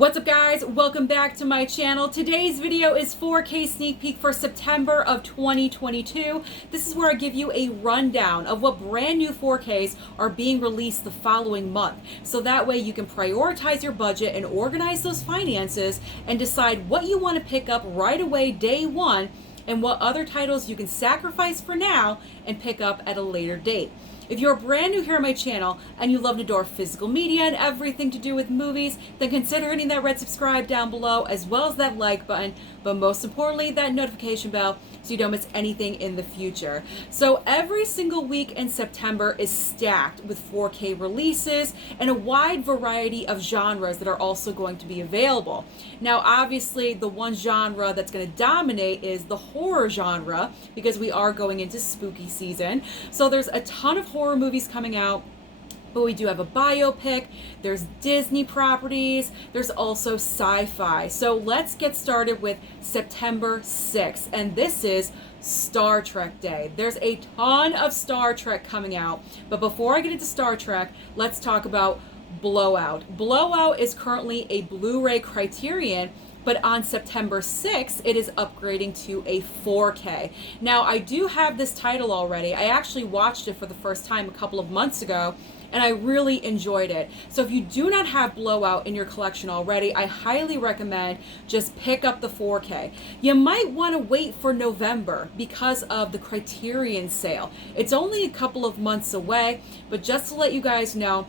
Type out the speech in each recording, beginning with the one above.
What's up guys, welcome back to my channel. Today's video is 4K sneak peek for September of 2022. This is where I give you a rundown of what brand new 4Ks are being released the following month. So that way you can prioritize your budget and organize those finances and decide what you want to pick up right away day one and what other titles you can sacrifice for now and pick up at a later date. If you're brand new here on my channel and you love to adore physical media and everything to do with movies, then consider hitting that red subscribe down below as well as that like button, but most importantly that notification bell so you don't miss anything in the future. So every single week in September is stacked with 4K releases and a wide variety of genres that are also going to be available. Now obviously the one genre that's going to dominate is the horror genre because we are going into spooky season. So there's a ton of horror movies coming out, but we do have a biopic, there's Disney properties, there's also sci-fi. So let's get started with September 6th, and this is Star Trek Day. There's a ton of Star Trek coming out, but before I get into Star Trek, let's talk about Blowout. Blowout is currently a Blu-ray Criterion, but on September 6th, it is upgrading to a 4K. Now, I do have this title already. I actually watched it for the first time a couple of months ago, and I really enjoyed it. So if you do not have Blowout in your collection already, I highly recommend just pick up the 4K. You might want to wait for November because of the Criterion sale. It's only a couple of months away, but just to let you guys know,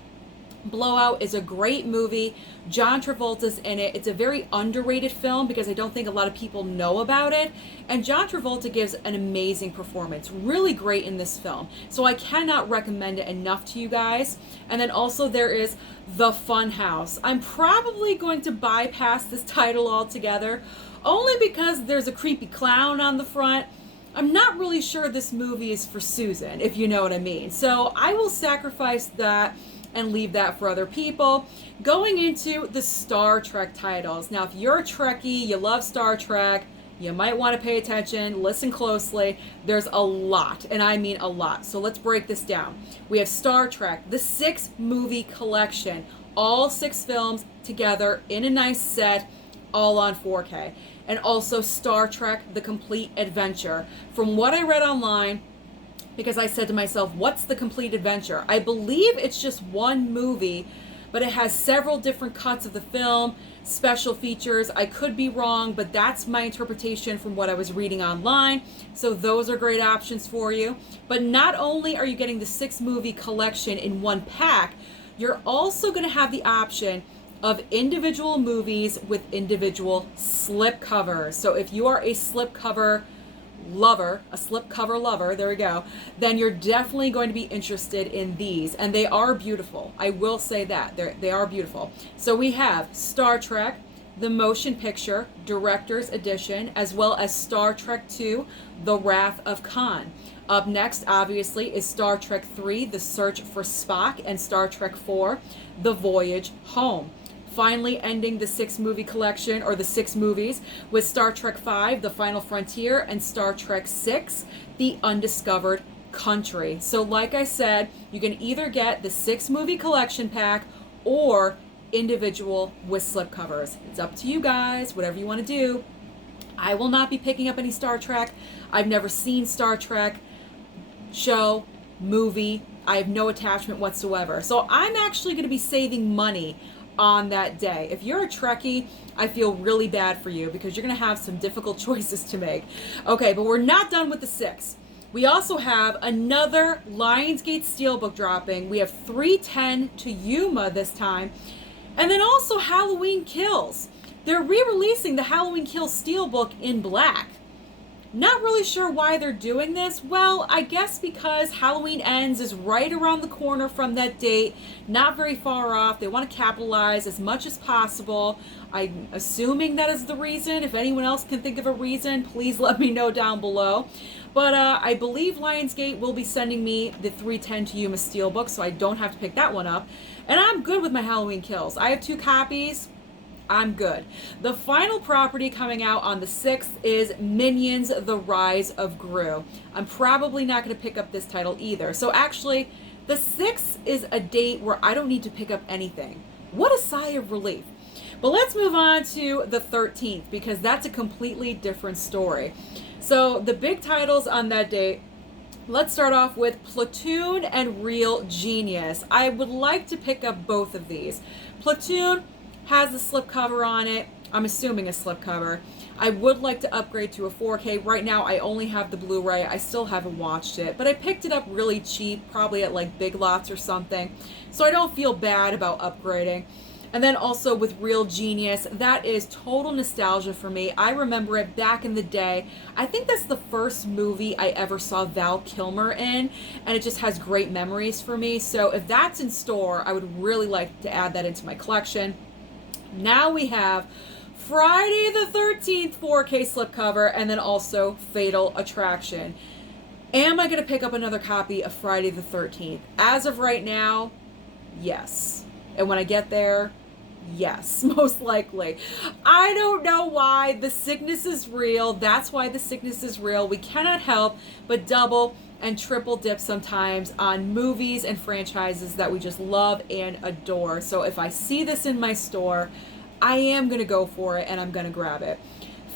Blowout is a great movie. John Travolta's in it. It's a very underrated film because I don't think a lot of people know about it. And John Travolta gives an amazing performance. Really great in this film. So I cannot recommend it enough to you guys. And then also there is The Funhouse. I'm probably going to bypass this title altogether, only because there's a creepy clown on the front. I'm not really sure this movie is for Susan, if you know what I mean. So I will sacrifice that and leave that for other people. Going into the Star Trek titles. Now, if you're a Trekkie, you love Star Trek, you might want to pay attention, listen closely. There's a lot, and I mean a lot. So let's break this down. We have Star Trek, the 6-movie collection, all 6 films together in a nice set, all on 4K. And also Star Trek, The Complete Adventure. From what I read online, because I said to myself, what's the complete adventure? I believe it's just one movie, but it has several different cuts of the film, special features. I could be wrong, but that's my interpretation from what I was reading online. So those are great options for you. But not only are you getting the 6-movie collection in one pack, you're also going to have the option of individual movies with individual slipcovers. So if you are a slipcover lover, there we go, then you're definitely going to be interested in these. And they are beautiful. I will say that. They are beautiful. So we have Star Trek, the motion picture, director's edition, as well as Star Trek II, The Wrath of Khan. Up next, obviously, is Star Trek III, The Search for Spock, and Star Trek IV, The Voyage Home. Finally ending the 6-movie collection, or the 6 movies, with Star Trek V, The Final Frontier, and Star Trek VI, The Undiscovered Country. So like I said, you can either get the 6-movie collection pack or individual with slipcovers. It's up to you guys, whatever you want to do. I will not be picking up any Star Trek. I've never seen Star Trek show, movie. I have no attachment whatsoever. So I'm actually going to be saving money on that day. If you're a Trekkie, I feel really bad for you because you're going to have some difficult choices to make. Okay, but we're not done with the 6. We also have another Lionsgate Steelbook dropping. We have 310 to Yuma this time. And then also Halloween Kills. They're re-releasing the Halloween Kills Steelbook in black. Not really sure why they're doing this. Well, I guess because Halloween Ends is right around the corner from that date, not very far off. They want to capitalize as much as possible. I'm assuming that is the reason. If anyone else can think of a reason, please let me know down below. But I believe Lionsgate will be sending me the 310 to Yuma Steelbook, so I don't have to pick that one up. And I'm good with my Halloween Kills. I have 2 copies. I'm good. The final property coming out on the 6th is Minions: The Rise of Gru. I'm probably not going to pick up this title either. So actually, the 6th is a date where I don't need to pick up anything. What a sigh of relief. But let's move on to the 13th, because that's a completely different story. So the big titles on that date, let's start off with Platoon and Real Genius. I would like to pick up both of these. Platoon has the slipcover on it. I'm assuming a slipcover. I would like to upgrade to a 4K. Right now I only have the Blu-ray. I still haven't watched it, but I picked it up really cheap, probably at like Big Lots or something. So I don't feel bad about upgrading. And then also with Real Genius, that is total nostalgia for me. I remember it back in the day. I think that's the first movie I ever saw Val Kilmer in, and it just has great memories for me. So if that's in store, I would really like to add that into my collection. Now we have Friday the 13th 4K slipcover, and then also Fatal Attraction. Am I going to pick up another copy of Friday the 13th? As of right now, yes. And when I get there, yes, most likely. I don't know why. The sickness is real. That's why the sickness is real. We cannot help but double and triple dip sometimes on movies and franchises that we just love and adore. So if I see this in my store, I am going to go for it and I'm going to grab it.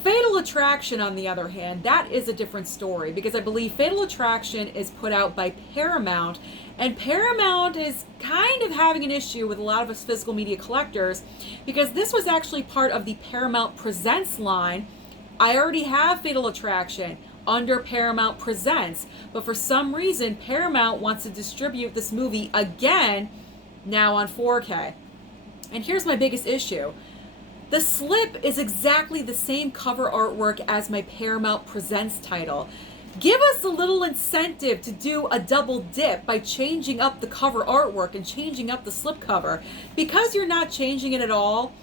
Fatal Attraction, on the other hand, that is a different story, because I believe Fatal Attraction is put out by Paramount, and Paramount is kind of having an issue with a lot of us physical media collectors, because this was actually part of the Paramount Presents line. I already have Fatal Attraction under Paramount Presents, but for some reason Paramount wants to distribute this movie again now on 4K. And here's my biggest issue. The slip is exactly the same cover artwork as my Paramount Presents title. Give us a little incentive to do a double dip by changing up the cover artwork and changing up the slipcover. Because you're not changing it at all,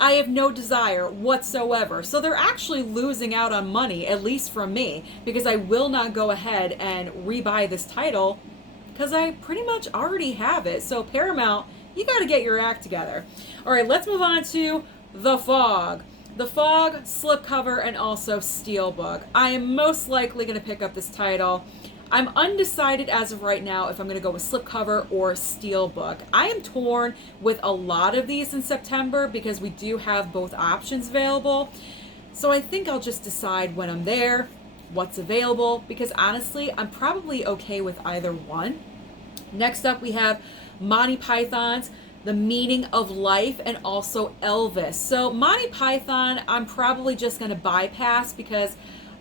I have no desire whatsoever. So they're actually losing out on money, at least from me, because I will not go ahead and rebuy this title because I pretty much already have it. So Paramount, you got to get your act together. All right, let's move on to The Fog. The Fog, slipcover, and also steelbook. I am most likely going to pick up this title. I'm undecided as of right now if I'm going to go with slipcover or steelbook. I am torn with a lot of these in September because we do have both options available. So I think I'll just decide when I'm there what's available, because honestly, I'm probably okay with either one. Next up, we have Monty Python's The Meaning of Life, and also Elvis. So Monty Python, I'm probably just going to bypass because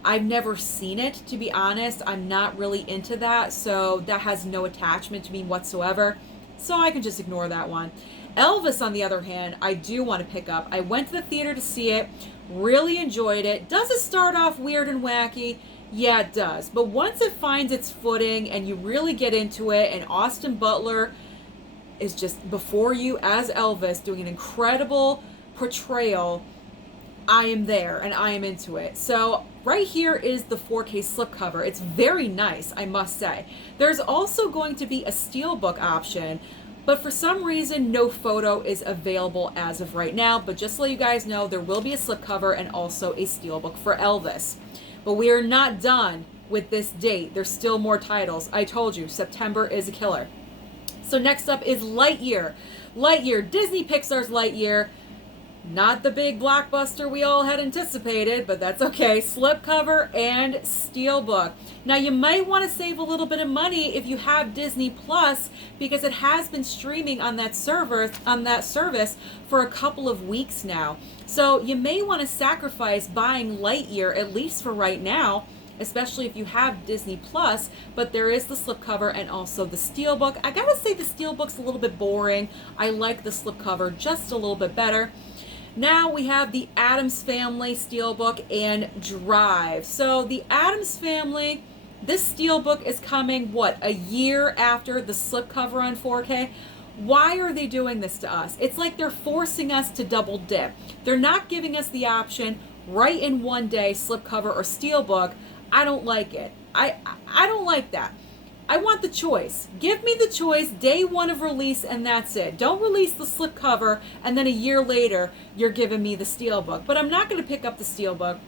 I've never seen it, to be honest. I'm not really into that, so that has no attachment to me whatsoever. So I can just ignore that one. Elvis, on the other hand, I do want to pick up. I went to the theater to see it, really enjoyed it. Does it start off weird and wacky? Yeah, it does. But once it finds its footing and you really get into it, and Austin Butler is just before you as Elvis doing an incredible portrayal, I am there and I am into it. So right here is the 4K slipcover. It's very nice, I must say. There's also going to be a steelbook option, but for some reason no photo is available as of right now. But just to let you guys know, there will be a slipcover and also a steelbook for Elvis. But we are not done with this date. There's still more titles. I told you, September is a killer. So next up is Lightyear. Lightyear, Disney Pixar's Lightyear. Not the big blockbuster we all had anticipated, but that's okay. Slipcover and steelbook. Now you might want to save a little bit of money if you have Disney Plus, because it has been streaming on that service for a couple of weeks now. So you may want to sacrifice buying Lightyear, at least for right now, especially if you have Disney Plus. But there is the slipcover and also the steelbook. I gotta say the steelbook's a little bit boring. I like the slipcover just a little bit better. Now we have the Addams Family steelbook and Drive. So the Addams Family, this steelbook is coming, what, a year after the slipcover on 4K? Why are they doing this to us? It's like they're forcing us to double dip. They're not giving us the option right in one day, slipcover or steelbook. I don't like it. I don't like that. I want the choice. Give me the choice day one of release and that's it. Don't release the slipcover and then a year later you're giving me the steelbook. But I'm not going to pick up the steelbook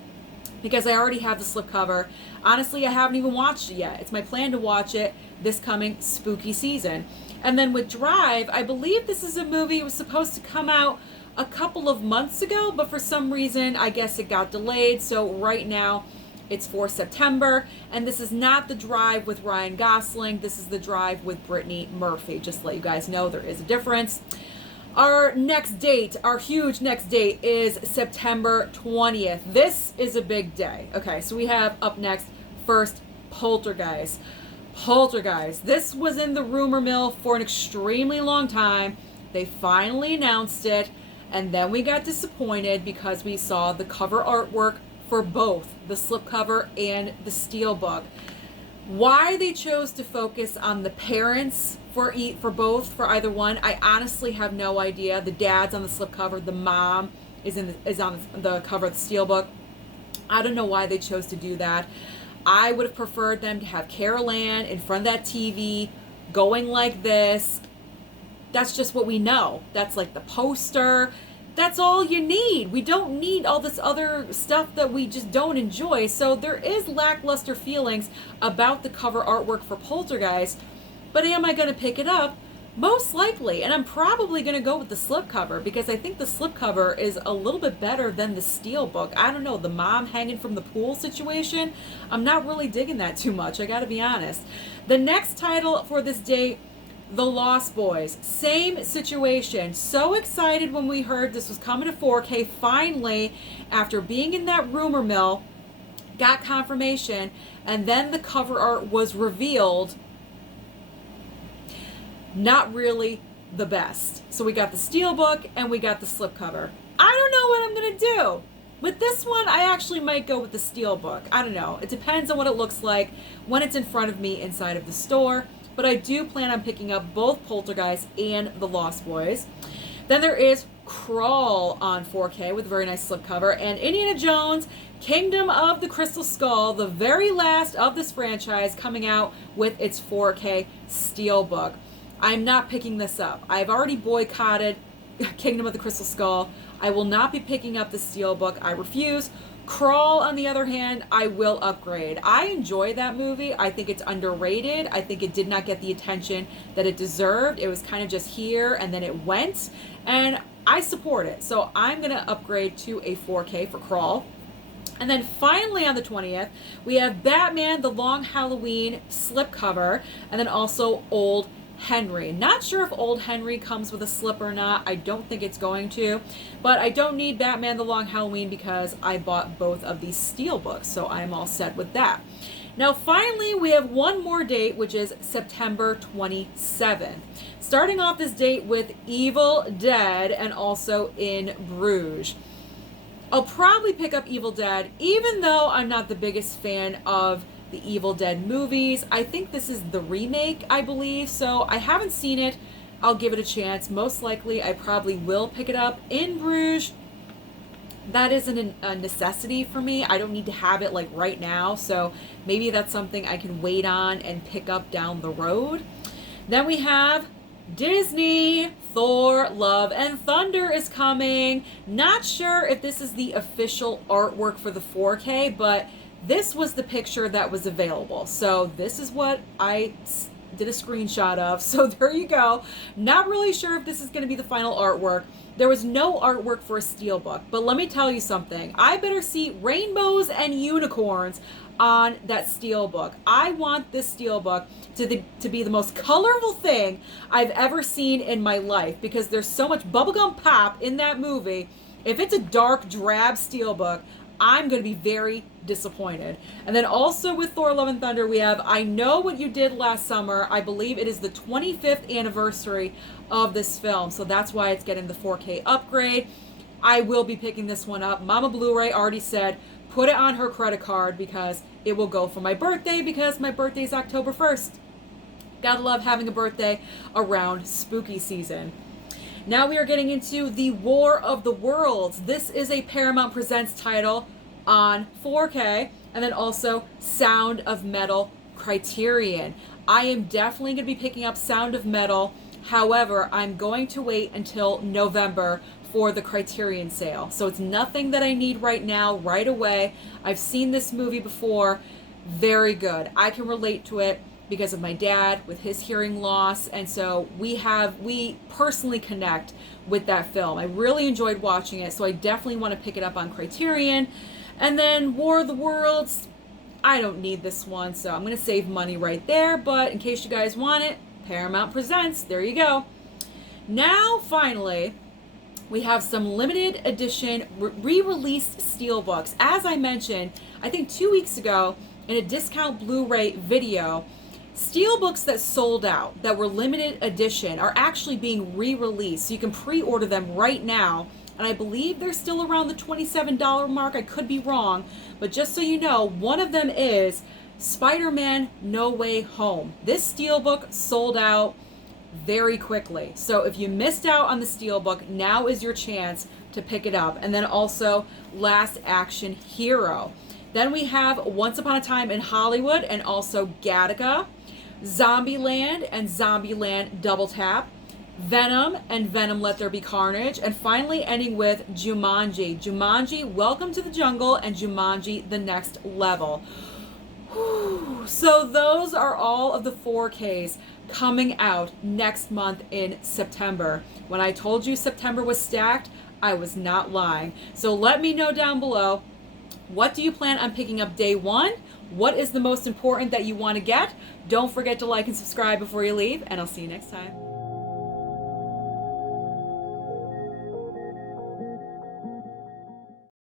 because I already have the slipcover. Honestly, I haven't even watched it yet. It's my plan to watch it this coming spooky season. And then with Drive, I believe this is a movie that was supposed to come out a couple of months ago, but for some reason, I guess it got delayed. So right now, it's for September, and this is not the drive with Ryan Gosling. This is the drive with Brittany Murphy. Just to let you guys know, there is a difference. Our next date, our huge next date, is September 20th. This is a big day. Okay, so we have up next, first, Poltergeist. Poltergeist. This was in the rumor mill for an extremely long time. They finally announced it, and then we got disappointed because we saw the cover artwork for both the slipcover and the steelbook. Why they chose to focus on the parents for both, for either one, I honestly have no idea. The dad's on the slipcover, the mom is on the cover of the steelbook. I don't know why they chose to do that. I would have preferred them to have Carol Ann in front of that TV going like this. That's just what we know. That's like the poster. That's all you need. We don't need all this other stuff that we just don't enjoy. So there is lackluster feelings about the cover artwork for Poltergeist. But am I going to pick it up? Most likely. And I'm probably going to go with the slipcover because I think the slipcover is a little bit better than the steelbook. I don't know, the mom hanging from the pool situation, I'm not really digging that too much, I got to be honest. The next title for this date, The Lost Boys. Same situation. So excited when we heard this was coming to 4K. Finally, after being in that rumor mill, got confirmation, and then the cover art was revealed. Not really the best. So we got the steelbook and we got the slipcover. I don't know what I'm going to do. With this one, I actually might go with the steelbook. I don't know. It depends on what it looks like when it's in front of me inside of the store. But I do plan on picking up both Poltergeist and The Lost Boys. Then there is Crawl on 4K with a very nice slipcover. And Indiana Jones, Kingdom of the Crystal Skull, the very last of this franchise, coming out with its 4K steelbook. I'm not picking this up. I've already boycotted Kingdom of the Crystal Skull. I will not be picking up the steelbook. I refuse. Crawl, on the other hand, I will upgrade. I enjoy that movie. I think it's underrated. I think it did not get the attention that it deserved. It was kind of just here and then it went. And I support it. So I'm going to upgrade to a 4K for Crawl. And then finally on the 20th, we have Batman The Long Halloween slipcover, and then also Old Henry. Not sure if Old Henry comes with a slip or not. I don't think it's going to, but I don't need Batman The Long Halloween because I bought both of these steelbooks, so I'm all set with that. Now finally, we have one more date, which is September 27th. Starting off this date with Evil Dead and also In Bruges. I'll probably pick up Evil Dead, even though I'm not the biggest fan of the Evil Dead movies. I think this is the remake, I believe, so I haven't seen it. I'll give it a chance. Most likely, I probably will pick it up. In Bruges, that isn't a necessity for me. I don't need to have it like right now, so maybe that's something I can wait on and pick up down the road. Then we have Disney. Thor, Love and Thunder is coming. Not sure if this is the official artwork for the 4K, but this was the picture that was available. So this is what I did a screenshot of. So there you go. Not really sure if this is going to be the final artwork. There was no artwork for a steelbook, but let me tell you something. I better see rainbows and unicorns on that steelbook. I want this steelbook to be the most colorful thing I've ever seen in my life, because there's so much bubblegum pop in that movie. If it's a dark, drab steelbook, I'm going to be very disappointed. And then also with Thor, Love and Thunder, we have I Know What You Did Last Summer. I believe it is the 25th anniversary of this film, so that's why it's getting the 4K upgrade. I will be picking this one up. Mama Blu-ray already said put it on her credit card because it will go for my birthday, because my birthday is October 1st. Gotta love having a birthday around spooky season. Now we are getting into the War of the Worlds. This is a Paramount Presents title on 4K, and then also Sound of Metal Criterion. I am definitely going to be picking up Sound of Metal. However, I'm going to wait until November for the Criterion sale. So it's nothing that I need right now, right away. I've seen this movie before. Very good. I can relate to it. because of my dad with his hearing loss, and so we personally connect with that film. I really enjoyed watching it, so I definitely want to pick it up on Criterion. And then War of the Worlds, I don't need this one, so I'm going to save money right there, but in case you guys want it, Paramount Presents, there you go. Now, finally, we have some limited edition re-released steelbooks. As I mentioned, I think 2 weeks ago in a discount Blu-ray video, steelbooks that sold out, that were limited edition, are actually being re-released. So you can pre-order them right now. And I believe they're still around the $27 mark. I could be wrong. But just so you know, one of them is Spider-Man No Way Home. This steelbook sold out very quickly. So if you missed out on the steelbook, now is your chance to pick it up. And then also Last Action Hero. Then we have Once Upon a Time in Hollywood and also Gattaca, Zombieland and Zombieland Double Tap, Venom and Venom Let There Be Carnage, and finally ending with Jumanji. Jumanji Welcome to the Jungle and Jumanji The Next Level. Whew. So those are all of the 4Ks coming out next month in September. When I told you September was stacked, I was not lying. So let me know down below, what do you plan on picking up day one? What is the most important that you want to get? Don't forget to like and subscribe before you leave, and I'll see you next time.